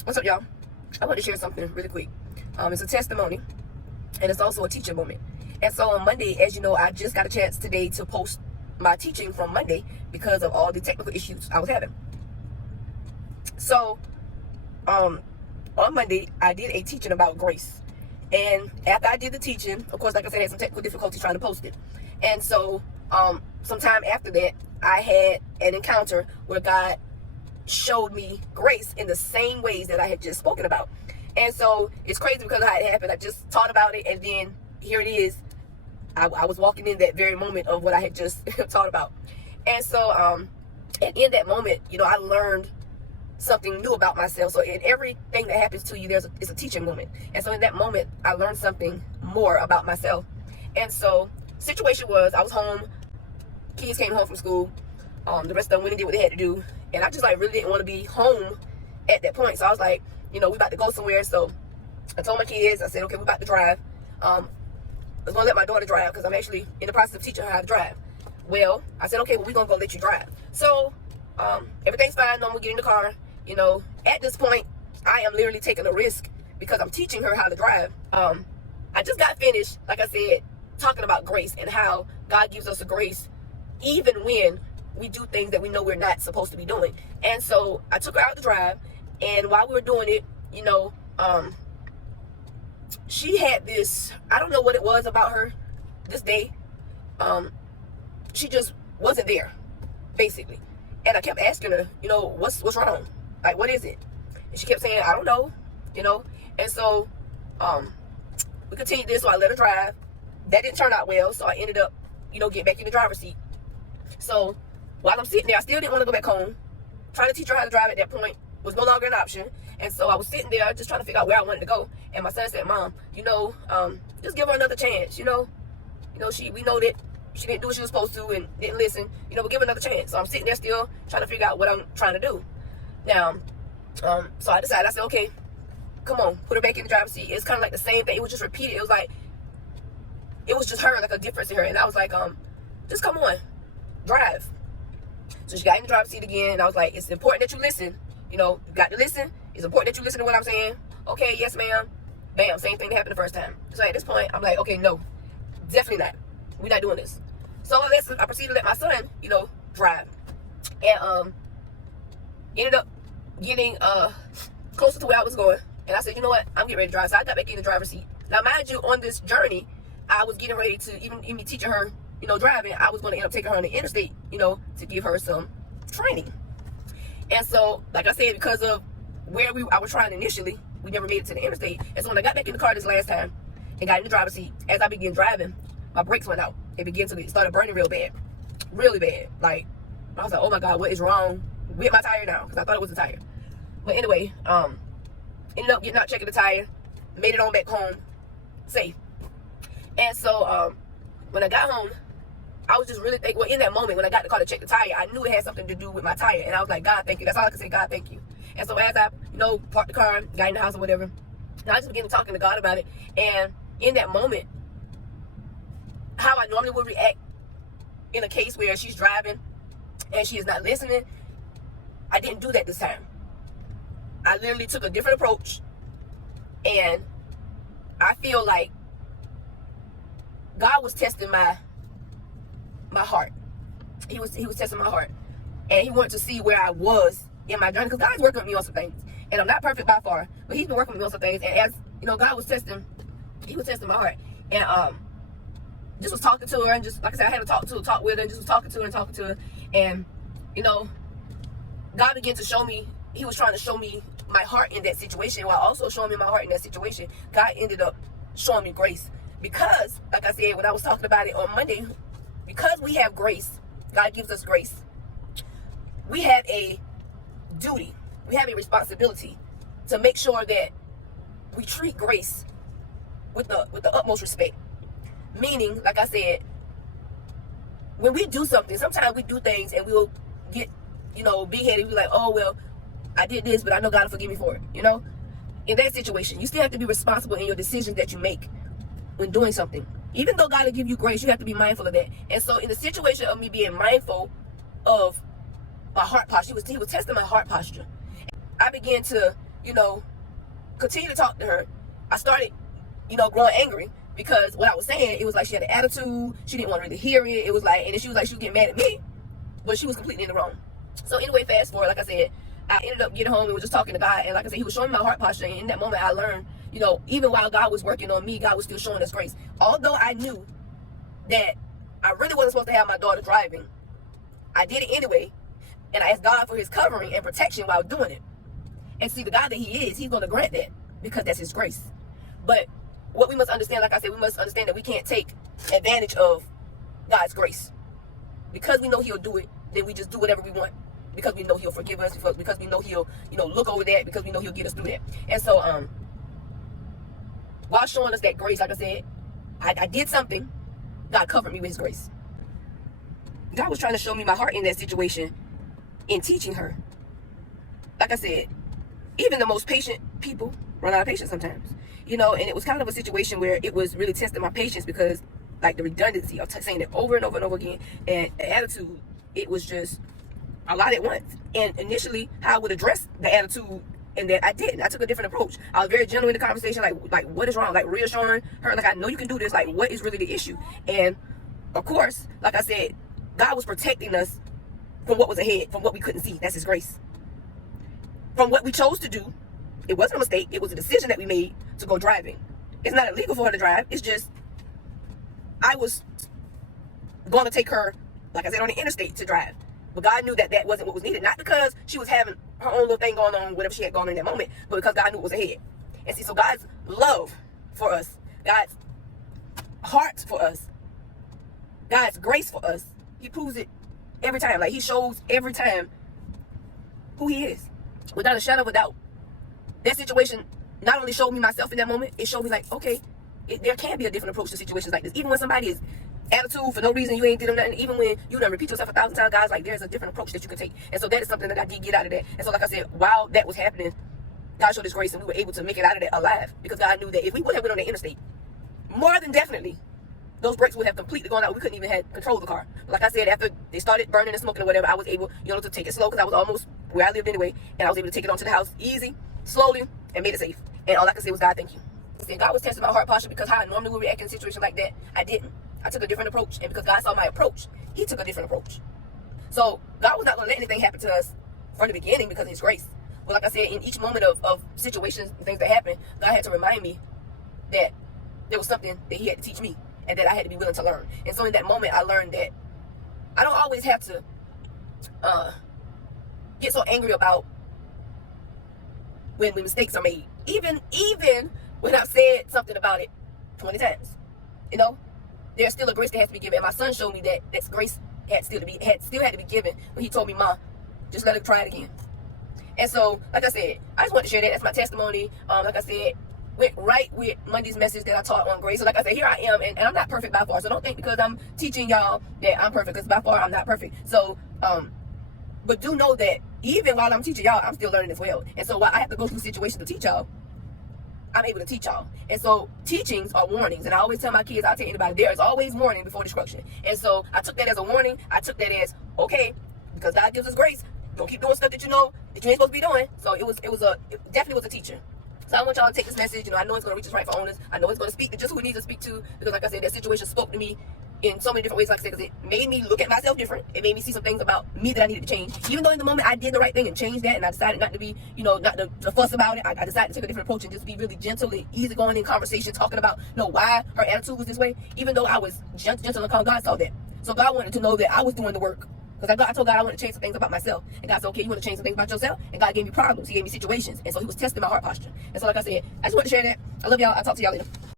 What's up, y'all? I want to share something really quick. It's a testimony, and it's also a teaching moment. And so on Monday, as you know, I just got a chance today to post my teaching from Monday because of all the technical issues I was having. So on Monday, I did a teaching about grace. And after I did the teaching, of course, like I said, I had some technical difficulties trying to post it. And so sometime after that, I had an encounter where God showed me grace in the same ways that I had just spoken about. And so it's crazy because how it happened. I just taught about it, and then here it is. I was walking in that very moment of what I had just taught about. And so and in that moment, you know, I learned something new about myself. So in everything that happens to you, it's a teaching moment. And so in that moment, I learned something more about myself. And so situation was, I was home, kids came home from school, the rest of them went and did what they had to do, and I just like really didn't want to be home at that point. So I was like, you know, we about to go somewhere. So I told my kids, I said, okay, we're about to drive. I was gonna let my daughter drive because I'm actually in the process of teaching her how to drive. Well, I said, okay, well, we're gonna go let you drive. So everything's fine. No, we get in the car. You know, at this point, I am literally taking a risk because I'm teaching her how to drive. I just got finished, like I said, talking about grace and how God gives us a grace even when we do things that we know we're not supposed to be doing. And so I took her out to drive, and while we were doing it, you know, she had this, I don't know what it was about her this day. She just wasn't there, basically. And I kept asking her, you know, what's wrong? Like, what is it? And she kept saying, I don't know, you know. And so we continued this, so I let her drive. That didn't turn out well, so I ended up, you know, getting back in the driver's seat. So while I'm sitting there, I still didn't want to go back home. Trying to teach her how to drive at that point was no longer an option. And so I was sitting there just trying to figure out where I wanted to go. And my son said, Mom, you know, just give her another chance, you know. You know, we know that she didn't do what she was supposed to and didn't listen, you know, but give her another chance. So I'm sitting there still trying to figure out what I'm trying to do. Now, so I decided, I said, okay, come on, put her back in the driver's seat. It's kind of like the same thing. It was just repeated. It was like, it was just her, like a difference in her. And I was like, just come on, drive. So she got in the driver's seat again. And I was like, it's important that you listen. You know, you got to listen. It's important that you listen to what I'm saying. Okay, yes, ma'am. Bam, same thing that happened the first time. So at this point, I'm like, okay, no, definitely not. We're not doing this. So I proceeded to let my son, you know, drive. And ended up getting closer to where I was going. And I said, you know what? I'm getting ready to drive. So I got back in the driver's seat. Now, mind you, on this journey, I was getting ready to, even me teaching her, you know, driving, I was going to end up taking her on the interstate, you know, to give her some training. And so, like I said, because of where I was trying initially, we never made it to the interstate. And so when I got back in the car this last time and got in the driver's seat, as I began driving, my brakes went out. It started burning real bad. Really bad. Like, I was like, oh my God, what is wrong with my tire now? Because I thought it was a tire. But anyway, ended up getting out, checking the tire, made it on back home, safe. And so when I got home, I was just really thinking, well, in that moment, when I got the car to check the tire, I knew it had something to do with my tire. And I was like, God, thank you. That's all I could say, God, thank you. And so as I, you know, parked the car, got in the house or whatever, I just began talking to God about it. And in that moment, how I normally would react in a case where she's driving and she is not listening, I didn't do that this time. I literally took a different approach. And I feel like God was testing my heart. He was testing my heart, and he wanted to see where I was in my journey, because God's working with me on some things, and I'm not perfect by far, but he's been working with me on some things. And as you know, God was testing, he was testing my heart, and just was talking to her, and just like I said, I had to talk with her, and just was talking to her, and you know, God began to show me. He was trying to show me my heart in that situation, while also showing me my heart in that situation. God ended up showing me grace, because like I said when I was talking about it on Monday, because we have grace, God gives us grace. We have a duty, we have a responsibility to make sure that we treat grace with the utmost respect. Meaning, like I said, when we do something, sometimes we do things and we'll get, you know, big-headed. We're like, oh, well, I did this, but I know God will forgive me for it, you know? In that situation, you still have to be responsible in your decisions that you make when doing something. Even though God will give you grace, you have to be mindful of that. And so in the situation of me being mindful of my heart posture, he was testing my heart posture. I began to you know, continue to talk to her, I started, you know, growing angry because what I was saying, it was like she had an attitude. She didn't want to really hear it. It was like, and then she was like, she was getting mad at me, but she was completely in the wrong. So anyway, fast forward, like I said, I ended up getting home and was just talking to God. And like I said, he was showing me my heart posture. And in that moment, I learned, you know, even while God was working on me, God was still showing us grace. Although I knew that I really wasn't supposed to have my daughter driving, I did it anyway. And I asked God for his covering and protection while doing it. And see, the God that he is, he's going to grant that because that's his grace. But what we must understand, like I said, we must understand that we can't take advantage of God's grace. Because we know he'll do it, then we just do whatever we want. Because we know he'll forgive us, because we know he'll, you know, look over that, because we know he'll get us through that. And so, while showing us that grace, like I said, I did something, God covered me with his grace. God was trying to show me my heart in that situation in teaching her. Like I said, even the most patient people run out of patience sometimes. You know, and it was kind of a situation where it was really testing my patience because, like, the redundancy of saying it over and over and over again, and attitude, it was just a lot at once. And initially, how I would address the attitude, and that I didn't. I took a different approach. I was very gentle in the conversation, like what is wrong? Like reassuring her, like, I know you can do this. Like, what is really the issue? And of course, like I said, God was protecting us from what was ahead, from what we couldn't see. That's his grace. From what we chose to do, it wasn't a mistake. It was a decision that we made to go driving. It's not illegal for her to drive. It's just I was going to take her, like I said, on the interstate to drive. But God knew that that wasn't what was needed. Not because she was having her own little thing going on, whatever she had going on in that moment, but because God knew it was ahead. And see, so God's love for us, God's heart for us, God's grace for us, he proves it every time. Like, he shows every time who he is, without a shadow of a doubt. That situation not only showed me myself in that moment, it showed me, like, okay, there can be a different approach to situations like this. Even when somebody is attitude for no reason, you ain't did them nothing, even when you done repeat yourself 1,000 times, God's like, there's a different approach that you can take. And so that is something that I did get out of that. And so, like I said, while that was happening, God showed his grace, and we were able to make it out of that alive, because God knew that if we would have went on the interstate, more than definitely those brakes would have completely gone out. We couldn't even have control of the car. But like I said, after they started burning and smoking or whatever, I was able, you know, to take it slow, because I was almost where I lived anyway, and I was able to take it onto the house easy, slowly, and made it safe. And all I could say was, God, thank you. And God was testing my heart posture, because how I normally would react in a situation like that, I didn't. I took a different approach, and because God saw my approach, he took a different approach. So God was not going to let anything happen to us from the beginning because of his grace. But like I said, in each moment of situations and things that happen, God had to remind me that there was something that he had to teach me, and that I had to be willing to learn. And so in that moment, I learned that I don't always have to get so angry about when mistakes are made. Even when I've said something about it 20 times, you know, there's still a grace that has to be given. And my son showed me that that grace had still had to be given when he told me, "Ma, just let her try it again." And so, like I said, I just want to share that. That's my testimony. Like I said, went right with Monday's message that I taught on grace. So like I said, here I am, and I'm not perfect by far. So don't think because I'm teaching y'all that I'm perfect, because by far I'm not perfect. So, but do know that even while I'm teaching y'all, I'm still learning as well. And so while I have to go through situations to teach y'all, I'm able to teach y'all. And so teachings are warnings. And I always tell my kids, I'll tell anybody, there is always warning before destruction. And so I took that as a warning. I took that as, okay, because God gives us grace, don't keep doing stuff that you know that you ain't supposed to be doing. So it definitely was a teacher. So I want y'all to take this message. You know, I know it's going to reach its rightful owners. I know it's going to speak to just who it needs to speak to. Because like I said, that situation spoke to me in so many different ways, like I said, because it made me look at myself different. It made me see some things about me that I needed to change. Even though in the moment I did the right thing and changed that, and I decided not to be, you know, not to fuss about it. I decided to take a different approach and just be really gentle and easygoing in conversation, talking about, you know, why her attitude was this way. Even though I was gentle and calm, God saw that. So God wanted to know that I was doing the work. Because I told God I want to change some things about myself. And God said, okay, you want to change some things about yourself? And God gave me problems. He gave me situations. And so he was testing my heart posture. And so like I said, I just want to share that. I love y'all. I'll talk to y'all later.